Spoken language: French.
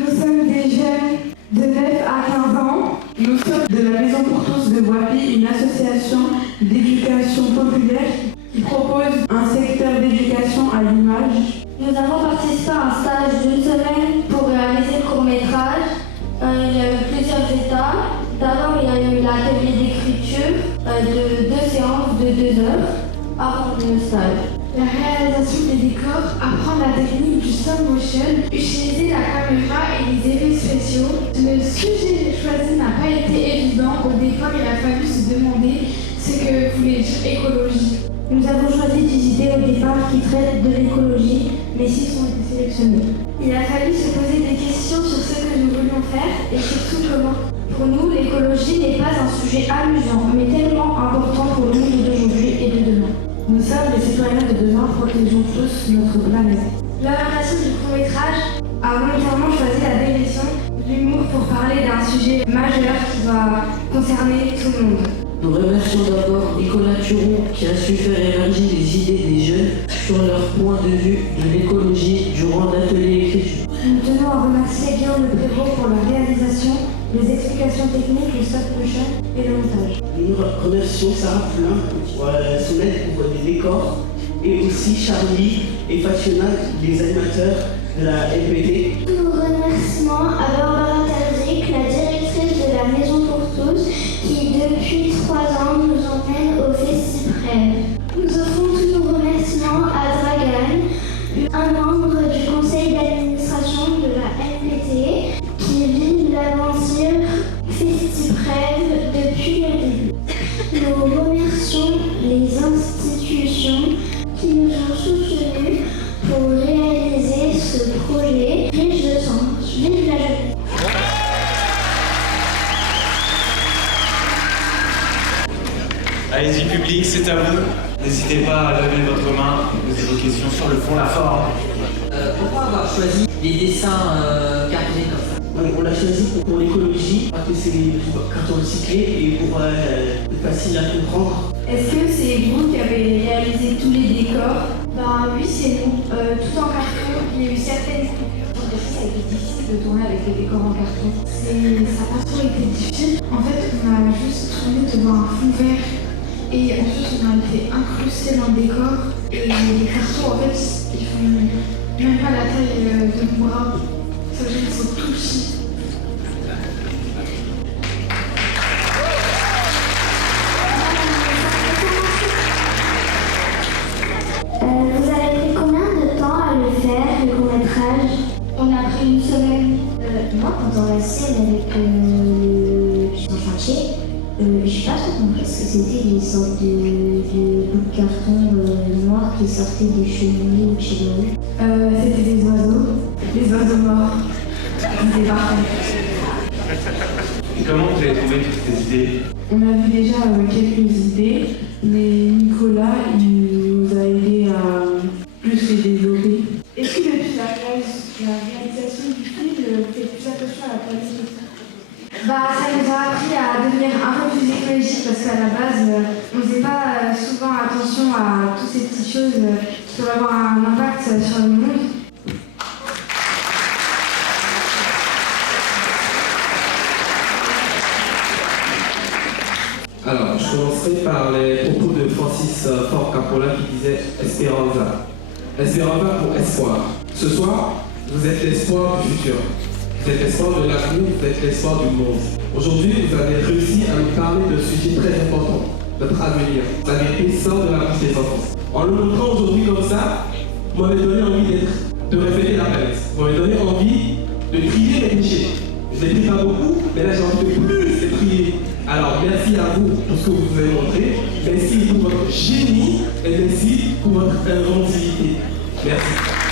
Nous sommes des jeunes de 9 à 15 ans. Nous sommes de la Maison pour tous de Boissy, une association d'éducation populaire qui propose un secteur d'éducation à l'image. Nous avons participé à un stage d'une semaine pour réaliser le court-métrage. Il y a eu plusieurs étapes. D'abord, il y a eu l'atelier d'écriture de 2 séances de 2 heures avant le stage. La réalisation des décors, apprendre la technique du stop motion, utiliser la caméra et les effets spéciaux. Le sujet choisi n'a pas été évident. Au départ, il a fallu se demander ce que voulait dire écologie. Nous avons choisi des idées au départ qui traitent de l'écologie, mais 6 ont été sélectionnés. Il a fallu se poser des questions sur ce que nous voulions faire et surtout comment. Pour nous, l'écologie n'est pas un sujet amusant, mais tellement important pour le monde d'aujourd'hui et de demain. Nous sommes les citoyens de demain, protégeons tous notre planète. L'orientation du court-métrage a volontairement choisi la direction de l'humour pour parler d'un sujet majeur qui va concerner tout le monde. Nous remercions d'abord Nicolas Turon qui a su faire émerger les idées des jeunes sur leur point de vue de l'écologie durant l'atelier écriture. Nous tenons à remercier Guillaume Le Prévost pour la réalisation, les explications techniques, le stop motion et le montage. Nous remercions Sarah Poulain pour son aide pour les décors et aussi Charlie et Fationa, les animateurs de la LPT. Nos remerciements à Barbara Terzic, la directrice de la Maison pour tous, qui depuis 3 ans nous emmène au Festiprêve. Nous offrons tous nos remerciements à Dragan, un membre du conseil d'administration de la LPT, qui vit l'aventure Festiprêve depuis le début. Nous remercions les institutions qui nous ont soutenus pour réaliser ce projet riche de sens. Vive la jeunesse! Allez-y public, c'est à vous. N'hésitez pas à lever votre main, poser vos questions sur le fond, la forme. Pourquoi avoir choisi les dessins cartonnés comme ça? On l'a choisi pour l'écologie, parce que c'est des cartons recyclés et pour être facile à comprendre. Est-ce que c'est vous qui avez réalisé tous les décors? Oui, c'est nous. Tout en carton, il y a eu certaines coupures. Ça a été difficile de tourner avec les décors en carton. Ça n'a pas trop été difficile. En fait, on a juste tourné devant un fond vert. Et ensuite, on a été incrusté dans le décor. Et les cartons, en fait, ils font même pas la taille de mon bras. Ça veut dire qu'ils sont tout petits. Vous avez pris combien de temps à le faire, le court-métrage? On a pris une semaine. Moi, pendant la scène avec le chantier, je sais pas trop compris ce que c'était des sortes de bouts de carton noirs qui sortaient des cheminées ou de chez nous. C'était des oiseaux morts. C'était parfait. Et comment vous avez trouvé toutes ces idées? On a vu déjà quelques idées, mais Nicolas il nous a aidé à plus les développer. Est-ce que depuis la réalisation du film, vous faites plus attention à la politique? Ça nous a appris à devenir un peu plus écologique parce qu'à la base, on ne faisait pas souvent attention à toutes ces petites choses qui peuvent avoir un impact sur le monde. Alors, je commencerai par les propos de Francis Ford Coppola qui disait Esperanza. Esperanza pour espoir. Ce soir, vous êtes l'espoir du futur. Vous êtes l'espoir de l'avenir, vous êtes l'espoir du monde. Aujourd'hui, vous avez réussi à nous parler d'un sujet très important, notre avenir. La vérité sort de la bouche des enfants. En le montrant aujourd'hui comme ça, vous m'avez donné envie de refléter la planète. Vous m'avez donné envie de trier les déchets. Je ne les trie pas beaucoup, mais là j'ai envie de plus les trier. Alors merci à vous pour ce que vous nous avez montré. Merci pour votre génie et merci pour votre inventivité. Merci.